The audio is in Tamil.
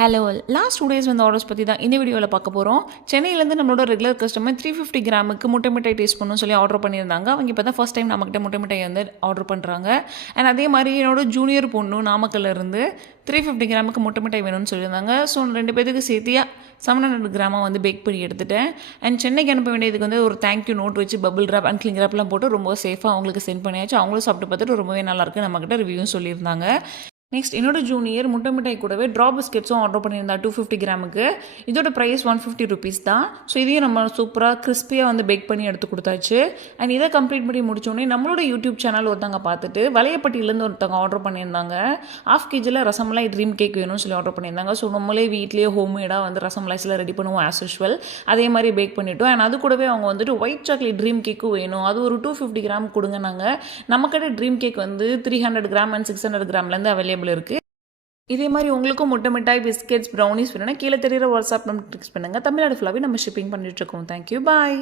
ஹலோ லாஸ்ட் 2 டேஸ் வந்து ஆர்டர்ஸ் பற்றி தான் இந்த வீடியோவில் பார்க்க போகிறோம். சென்னையிலேருந்து நம்மளோட ரெகுலர் கஸ்டமர் 350 கிராமுக்கு முட்டை மிட்டாய் டேஸ்ட் பண்ணணும்னு சொல்லி ஆர்டர் பண்ணியிருந்தாங்க. அவங்க இப்போ தான் ஃபஸ்ட் டைம் நம்மக்கிட்ட முட்டை மிட்டாய் வந்து ஆர்டர் பண்ணுறாங்க. அண்ட் அதே மாதிரி என்னோட ஜூனியர் பொண்ணு நாமக்கல்ல இருந்து 350 கிராமுக்கு முட்டை மிட்டாய் வேணும்னு சொல்லியிருந்தாங்க. ஸோ 2 பேருக்கு சேர்த்தியா 700 கிராமாக வந்து பேக் பண்ணி எடுத்துட்டேன். அண்ட் சென்னைக்கு அனுப்ப வேண்டியதுக்கு வந்து ஒரு தேங்க்யூ நோட் வச்சு பபிள் ரேப் அண்ட் கிளிங் ரேப்லாம் போட்டு ரொம்ப சேஃபாக அவங்களுக்கு சென்ட் பண்ணியாச்சு. அவங்களும் சாப்பிட்டு பார்த்துட்டு ரொம்பவே நல்லாயிருக்கு நம்மக்கிட்ட ரிவ்யூவும் சொல்லியிருந்தாங்க. நெக்ஸ்ட் என்னோட ஜூனியர் முட்டை மிட்டாய் கூடவே ட்ராப் பிஸ்கெட்ஸும் ஆர்டர் பண்ணியிருந்தா 250 கிராமுக்கு. இதோட ப்ரைஸ் 150 ருபீஸ் தான். ஸோ இதையும் நம்ம சூப்பராக கிறிஸ்பியாக வந்து பேக் பண்ணி எடுத்து கொடுத்தாச்சு. அண்ட் இதை கம்ப்ளீட் பண்ணி முடிச்சோடனே நம்மளோட யூடியூப் சேனல் ஒருத்தவங்க பார்த்துட்டு வலையப்பட்டியிலேருந்து ஒருத்தவங்க ஆர்டர் பண்ணியிருந்தாங்க. 1/2 kg ரசமலாய் ட்ரீம் கேக் வேணும்னு சொல்லி ஆர்டர் பண்ணியிருந்தாங்க. ஸோ நம்மளே வீட்லேயே ஹோம்மேடாக வந்து ரசமலாய்ஸில் ரெடி பண்ணுவோம் ஆஸ் யூஷுவல். அதே மாதிரி பேக் பண்ணிவிட்டோம். அண்ட் அது கூடவே அவங்க வந்துட்டு ஒயிட் சாக்லேட் ட்ரீம் கேக்கும் வேணும், அது ஒரு 250 கிராம் கொடுங்க. நாங்கள் நம்மக்கிட்ட ட்ரீம் கேக் வந்து 300 கிராம் அண்ட் 600 கிராம்லேருந்து அவைலபிள் இருக்குது. இதே மாதிரி உங்களுக்கும் முட்டை மிட்டாய் பிஸ்கெட்ஸ் ப்ரௌனிஸ் வேணும்னா கீழே தெரியுற வாட்ஸ்அப் நம்பர் டெக்ஸ்ட் பண்ணுங்கள். தமிழ்நாடு ஃபுல்லாகவே நம்ம ஷிப்பிங் பண்ணிட்டுருக்கோம். தேங்க்யூ, பாய்.